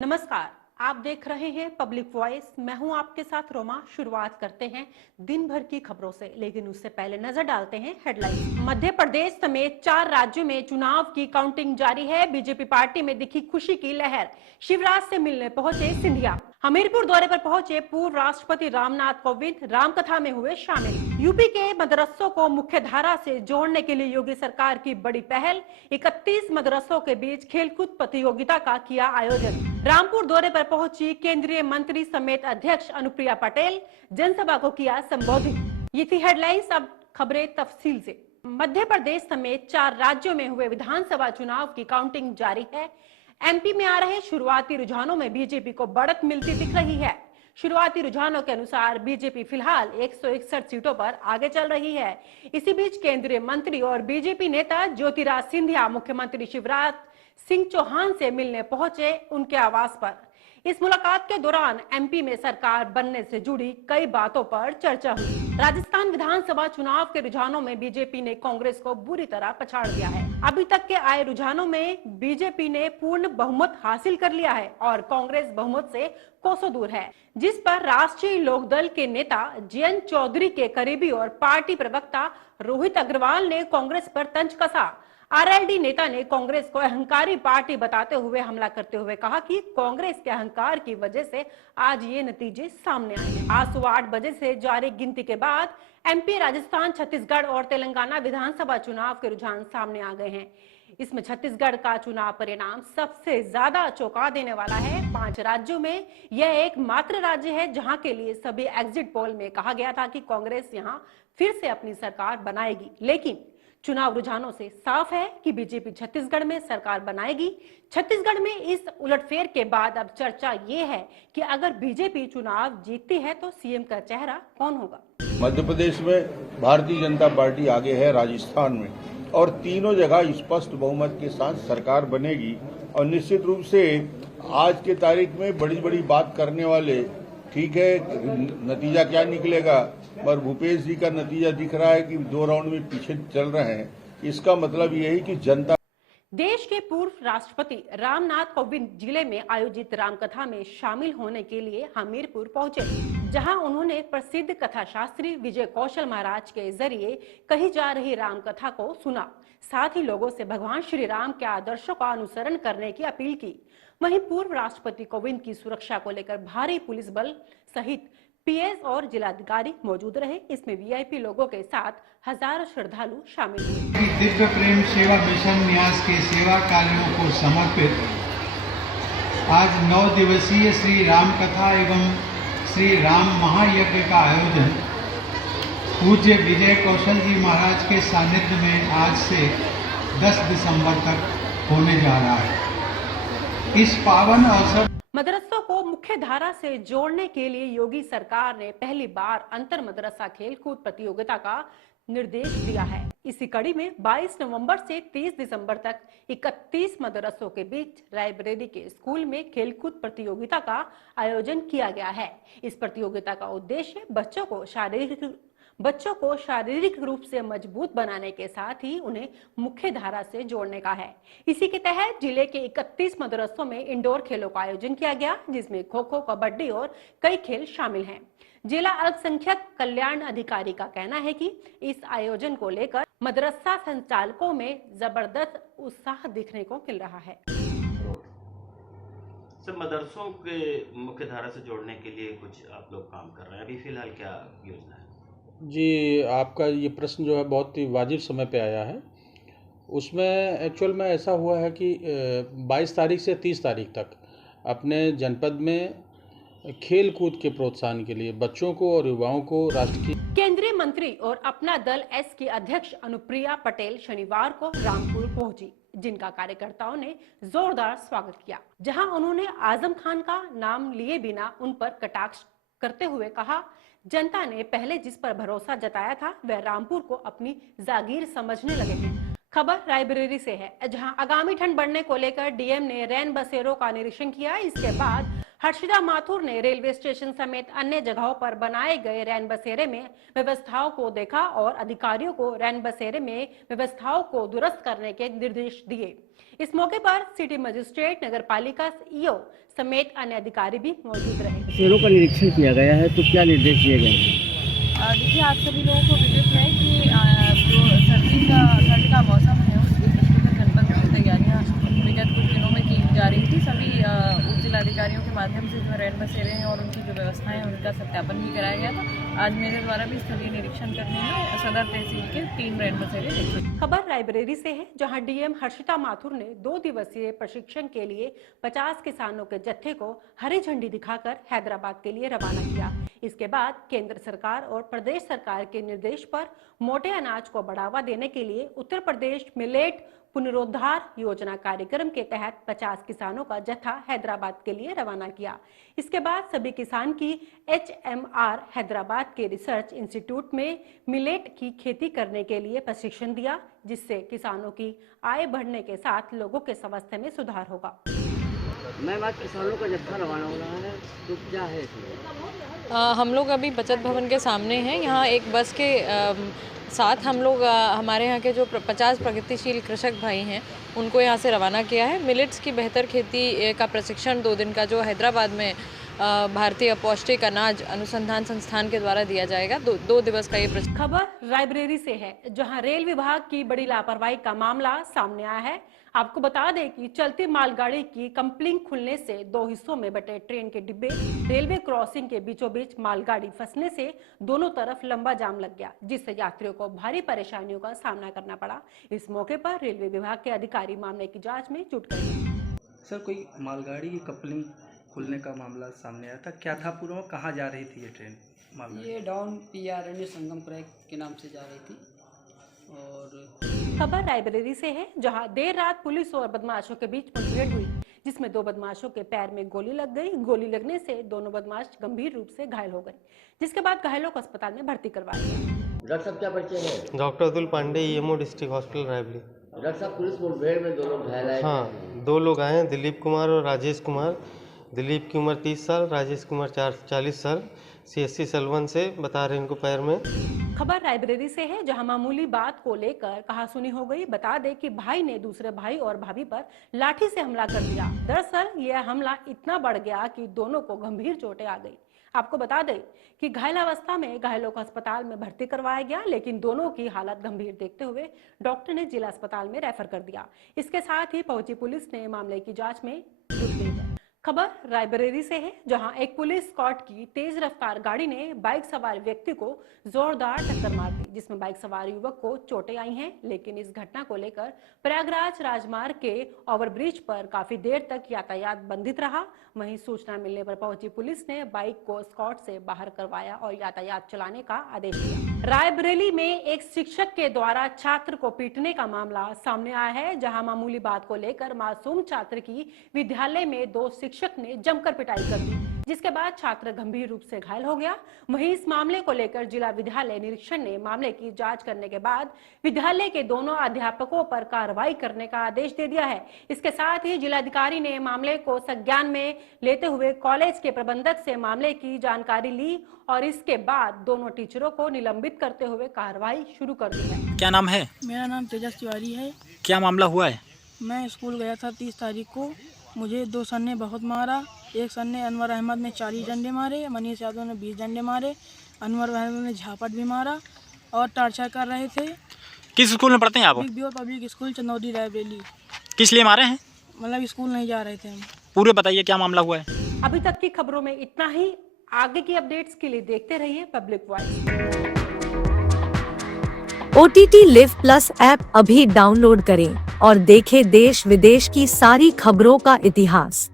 नमस्कार, आप देख रहे हैं पब्लिक वॉइस। मैं हूं आपके साथ रोमा। शुरुआत करते हैं दिन भर की खबरों से, लेकिन उससे पहले नजर डालते हैं हेडलाइंस। मध्य प्रदेश समेत 4 राज्यों में चुनाव की काउंटिंग जारी है। बीजेपी पार्टी में दिखी खुशी की लहर। शिवराज से मिलने पहुंचे सिंधिया। हमीरपुर दौरे पर पहुंचे पूर्व राष्ट्रपति रामनाथ कोविंद रामकथा में हुए शामिल। यूपी के मदरसों को मुख्य धारा से जोड़ने के लिए योगी सरकार की बड़ी पहल। 31 मदरसों के बीच खेलकूद प्रतियोगिता का किया आयोजन। रामपुर दौरे पर पहुंची केंद्रीय मंत्री समेत अध्यक्ष अनुप्रिया पटेल, जनसभा को किया संबोधित। ये थी हेडलाइंस। अब खबरें तफसील से। मध्य प्रदेश समेत 4 राज्यों में हुए विधानसभा चुनाव की काउंटिंग जारी है। एमपी में आ रहे शुरुआती रुझानों में बीजेपी को बढ़त मिलती दिख रही है। शुरुआती रुझानों के अनुसार बीजेपी फिलहाल 161 सीटों पर आगे चल रही है। इसी बीच केंद्रीय मंत्री और बीजेपी नेता ज्योतिराज सिंधिया मुख्यमंत्री शिवराज सिंह चौहान से मिलने पहुंचे उनके आवास पर। इस मुलाकात के दौरान एमपी में सरकार बनने से जुड़ी कई बातों पर चर्चा हुई। राजस्थान विधानसभा चुनाव के रुझानों में बीजेपी ने कांग्रेस को बुरी तरह पछाड़ दिया है। अभी तक के आए रुझानों में बीजेपी ने पूर्ण बहुमत हासिल कर लिया है और कांग्रेस बहुमत से कोसों दूर है, जिस पर राष्ट्रीय लोकदल के नेता जयंत चौधरी के करीबी और पार्टी प्रवक्ता रोहित अग्रवाल ने कांग्रेस पर तंज कसा। आरएलडी नेता ने कांग्रेस को अहंकारी पार्टी बताते हुए हमला करते हुए कहा कि कांग्रेस के अहंकार की वजह से आज ये नतीजे सामने आए हैं। आज सुबह 8 बजे से जारी गिनती के बाद एमपी, राजस्थान, छत्तीसगढ़ और तेलंगाना विधानसभा चुनाव के रुझान सामने आ गए हैं। इसमें छत्तीसगढ़ का चुनाव परिणाम सबसे ज्यादा चौंका देने वाला है। 5 राज्यों में यह एकमात्र राज्य है जहां के लिए सभी एग्जिट पोल में कहा गया था कि कांग्रेस यहां फिर से अपनी सरकार बनाएगी, लेकिन चुनाव रुझानों से साफ है कि बीजेपी छत्तीसगढ़ में सरकार बनाएगी। छत्तीसगढ़ में इस उलटफेर के बाद अब चर्चा ये है कि अगर बीजेपी चुनाव जीतती है तो सीएम का चेहरा कौन होगा। मध्य प्रदेश में भारतीय जनता पार्टी आगे है, राजस्थान में, और तीनों जगह स्पष्ट बहुमत के साथ सरकार बनेगी। और निश्चित रूप से आज के तारीख में बड़ी बड़ी बात करने वाले, ठीक है, नतीजा क्या निकलेगा, पर भूपेश जी का नतीजा दिख रहा है कि 2 राउंड में पीछे चल रहे हैं। इसका मतलब यह है कि जनता। देश के पूर्व राष्ट्रपति रामनाथ कोविंद जिले में आयोजित रामकथा में शामिल होने के लिए हमीरपुर पहुंचे, जहां उन्होंने प्रसिद्ध कथा शास्त्री विजय कौशल महाराज के जरिए कही जा रही रामकथा को सुना। साथ ही लोगों से भगवान श्री राम के आदर्शों का अनुसरण करने की अपील की। वहीं पूर्व राष्ट्रपति कोविंद की सुरक्षा को लेकर भारी पुलिस बल सहित पीएस और जिलाधिकारी मौजूद रहे। इसमें वीआईपी लोगों के साथ हजारों श्रद्धालु शामिल हुए। दिव्य प्रेम सेवा मिशन न्यास के सेवा कार्यों को समर्पित आज 9 दिवसीय श्री राम कथा एवं श्री राम महायज्ञ का आयोजन पूज्य विजय कौशल जी महाराज के सानिध्य में आज से 10 दिसंबर तक होने जा रहा है। इस पावन अवसर मदरसों को मुख्य धारा से जोड़ने के लिए योगी सरकार ने पहली बार अंतर मदरसा खेलकूद प्रतियोगिता का निर्देश दिया है। इसी कड़ी में 22 नवंबर से 30 दिसंबर तक 31 मदरसों के बीच रायबरेली के स्कूल में खेलकूद प्रतियोगिता का आयोजन किया गया है। इस प्रतियोगिता का उद्देश्य बच्चों को शारीरिक रूप से मजबूत बनाने के साथ ही उन्हें मुख्य धारा से जोड़ने का है। इसी के तहत जिले के 31 मदरसों में इंडोर खेलों का आयोजन किया गया, जिसमें खो खो, कबड्डी और कई खेल शामिल हैं। जिला अल्पसंख्यक कल्याण अधिकारी का कहना है कि इस आयोजन को लेकर मदरसा संचालकों में जबरदस्त उत्साह दिखने को मिल रहा है। सर, मदरसों के मुख्य धारा से जोड़ने के लिए कुछ आप लोग काम कर रहे हैं, अभी फिलहाल क्या योजना है? जी, आपका ये प्रश्न जो है बहुत ही वाजिब समय पे आया है। उसमें एक्चुअल में ऐसा हुआ है कि 22 तारीख से 30 तारीख तक अपने जनपद में खेल कूद के प्रोत्साहन के लिए बच्चों को और युवाओं को राष्ट्र की केंद्रीय मंत्री और अपना दल एस की अध्यक्ष अनुप्रिया पटेल शनिवार को रामपुर पहुंची, जिनका कार्यकर्ताओं ने जोरदार स्वागत किया, जहां उन्होंने आजम खान का नाम लिए बिना उन पर कटाक्ष करते हुए कहा, जनता ने पहले जिस पर भरोसा जताया था वह रामपुर को अपनी जागीर समझने लगे हैं। खबर रायबरेली से है, जहां आगामी ठंड बढ़ने को लेकर डीएम ने रैन बसेरों का निरीक्षण किया। इसके बाद हर्षिता माथुर ने रेलवे स्टेशन समेत अन्य जगहों पर बनाए गए रैन बसेरे में व्यवस्थाओं को देखा और अधिकारियों को रैन बसेरे में व्यवस्थाओं को दुरुस्त करने के निर्देश दिए। इस मौके पर सिटी मजिस्ट्रेट, नगर पालिका ईओ समेत अन्य अधिकारी भी मौजूद रहे। बसेरों का निरीक्षण किया गया है, तो क्या निर्देश दिए गए हैं? देखिए, आप सभी लोगों को विदित है कि जो सर्दी का मौसम है उसके दृष्टिगत जनपद में तैयारियां विगत कुछ दिनों में की जा रही थी। सभी उप जिलाधिकारियों के माध्यम से जो रैन बसेरे हैं और उनकी जो व्यवस्थाएं हैं उनका सत्यापन भी कराया गया था। आज मेरे द्वारा भी स्थलीय निरीक्षण करने में सदर तहसील के 3 रैन बसेरे देखे। खबर रायबरेली से है, जहां डीएम हर्षिता माथुर ने 2 दिवसीय प्रशिक्षण के लिए 50 किसानों के जत्थे को हरी झंडी दिखाकर हैदराबाद के लिए रवाना किया। इसके बाद केंद्र सरकार और प्रदेश सरकार के निर्देश पर मोटे अनाज को बढ़ावा देने के लिए उत्तर प्रदेश मिलेट पुनरुद्धार योजना कार्यक्रम के तहत 50 किसानों का जत्था हैदराबाद के लिए रवाना किया। इसके बाद सभी किसान की HMR हैदराबाद के रिसर्च इंस्टीट्यूट में मिलेट की खेती करने के लिए प्रशिक्षण दिया, जिससे किसानों की आय बढ़ने के साथ लोगों के स्वास्थ्य में सुधार होगा। मैं बात किसानों का जत्था रवाना हो रहा है, तो क्या है इसमें? हम लोग अभी बचत भवन के सामने हैं। यहाँ एक बस के साथ हम लोग हमारे यहाँ के जो 50 प्रगतिशील कृषक भाई हैं उनको यहाँ से रवाना किया है। मिलेट्स की बेहतर खेती का प्रशिक्षण 2 दिन का जो हैदराबाद में भारतीय पौष्टिक अनाज अनुसंधान संस्थान के द्वारा दिया जाएगा। 2 दिवस का ये प्रशिक्षण। खबर रायबरेली से है, जहां रेल विभाग की बड़ी लापरवाही का मामला सामने आया है। आपको बता दें कि चलती मालगाड़ी की कम्पलिंग खुलने से 2 हिस्सों में बटे ट्रेन के डिब्बे रेलवे क्रॉसिंग के बीचों बीच मालगाड़ी फंसने से दोनों तरफ लंबा जाम लग गया, जिससे यात्रियों को भारी परेशानियों का सामना करना पड़ा। इस मौके पर रेलवे विभाग के अधिकारी मामले की जांच में जुट गए। सर, कोई मालगाड़ी की कपलिंग खुलने का मामला सामने आया था, क्या था पूरा, कहाँ जा रही थी ये ट्रेन मालगाड़ी? ये डाउन PRN संगम क्रैक के नाम से जा रही थी। और खबर रायबरेली से है, जहां देर रात पुलिस और बदमाशों के बीच मुठभेड़ हुई, जिसमें 2 बदमाशों के पैर में गोली लग गई। गोली लगने से दोनों बदमाश गंभीर रूप से घायल हो गए, जिसके बाद घायलों को अस्पताल में भर्ती करवाया गया। डॉक्टर साहब क्या परिचय है? Doctor Atul Pandey, EMO district hospital Raebareli. Doctor साहब, पुलिस मुठभेड़ में 2 लोग घायल आए। हाँ, 2 लोग आए हैं, दिलीप कुमार और राजेश कुमार। दिलीप की उम्र 30 साल, राजेश कुमार 40 साल। CSC सलवन से बता रहे हैं इनको पैर में। खबर रायबरेली से है, जहां मामूली बात को लेकर कहासुनी हो गई। बता दें कि भाई ने दूसरे भाई और भाभी पर लाठी से हमला कर दिया। दरअसल यह हमला इतना बढ़ गया कि दोनों को गंभीर चोटें आ गई। आपको बता दें कि घायल अवस्था में घायलों को अस्पताल में भर्ती करवाया गया, लेकिन दोनों की हालत गंभीर देखते हुए डॉक्टर ने जिला अस्पताल में रेफर कर दिया। इसके साथ ही पहुंची पुलिस ने मामले की जांच में जुट गई है। खबर रायबरेली से है, जहां एक पुलिस स्कॉट की तेज रफ्तार गाड़ी ने बाइक सवार व्यक्ति को जोरदार टक्कर मार दी, जिसमें बाइक सवार युवक को चोटें आई हैं। लेकिन इस घटना को लेकर प्रयागराज राजमार्ग के ओवरब्रिज पर काफी देर तक यातायात बाधित रहा। वहीं सूचना मिलने पर पहुंची पुलिस ने बाइक को स्कॉट से बाहर करवाया और यातायात चलाने का आदेश दिया। रायबरेली में एक शिक्षक के द्वारा छात्र को पीटने का मामला सामने आया है, जहां मामूली बात को लेकर मासूम छात्र की विद्यालय में 2 शिक्षक ने जमकर पिटाई कर दी, जिसके बाद छात्र गंभीर रूप से घायल हो गया। वहीं इस मामले को लेकर जिला विद्यालय निरीक्षण ने मामले की जांच करने के बाद विद्यालय के दोनों अध्यापकों पर कार्रवाई करने का आदेश दे दिया है। इसके साथ ही जिलाधिकारी ने मामले को संज्ञान में लेते हुए कॉलेज के प्रबंधक से मामले की जानकारी ली और इसके बाद दोनों टीचरों को निलंबित करते हुए कार्रवाई शुरू कर दी है। क्या नाम है? मेरा नाम तेजस तिवारी है। क्या मामला हुआ है? मैं स्कूल गया था 30 तारीख को। मुझे 2 सर ने बहुत मारा। एक सर ने, अनवर अहमद ने 40 डंडे मारे, मनीष यादव ने 20 डंडे मारे, अनवर अहमद ने झापट भी मारा और टार्चर कर रहे थे। किस स्कूल में पढ़ते हैं आप? Public school Chandauli Raebareli. किस लिए मारे हैं? मतलब स्कूल नहीं जा रहे थे हम। पूरे बताइए क्या मामला हुआ है। अभी तक की खबरों में इतना ही। आगे की अपडेट्स के लिए देखते रहिए public voice. OTT Live Plus app अभी डाउनलोड करें और देखें देश विदेश की सारी खबरों का इतिहास।